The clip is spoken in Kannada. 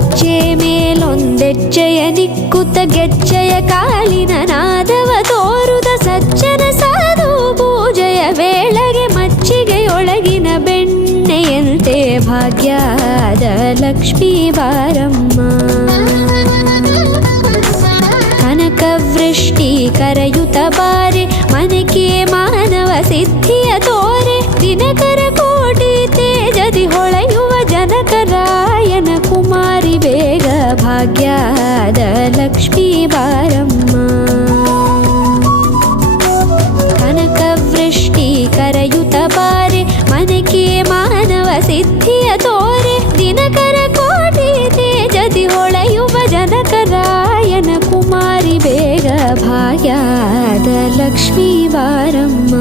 ಹೆಜ್ಜೆ ಮೇಲೊಂದೆಜ್ಜೆಯ ನಿಕ್ಕುತ್ತ ಗೆಜ್ಜೆಯ ಕಾಲಿನ ನಾದವ ತೋರುದ ಸಜ್ಜನ ಸಾಧು ಪೂಜೆಯ ವೇಳೆಗೆ ಮಚ್ಚಿಗೆಯೊಳಗಿನ ಬೆಣ್ಣೆಯಂತೆ ಭಾಗ್ಯದ ಲಕ್ಷ್ಮೀ ಬಾರಮ್ಮ. ಕನಕವೃಷ್ಟಿ ಕರೆಯುತ್ತ ಬಾರೆ ಮನಕೆ ಮಾನವ ಸಿದ್ಧಿಯ ತೋರೆ ದಿನಕರ ಕೋಟಿ ತೇಜದಿ ಹೊಳೆಯುವ ಜನಕರಾಯನ ಕುಮಾರಿ ಬೇಗ ಭಾಗ್ಯದ ಲಕ್ಷ್ಮೀ ಬಾರಮ್ಮ. ಕನಕವೃಷ್ಟಿ ಕರೆಯುತ್ತ ಬಾರೆ ಮನಕೆ ಮಾನವ ಸಿದ್ಧಿಯ ತೋರೆ ದಿನಕರ ಕೋಟಿ ತೇಜದಿ ಹೊಳೆಯುವ ಜನಕರಾಯನ ಕುಮಾರಿ ಬೇಗ ಭಾಗ್ಯದ ಲಕ್ಷ್ಮೀ ಬಾರಮ್ಮ.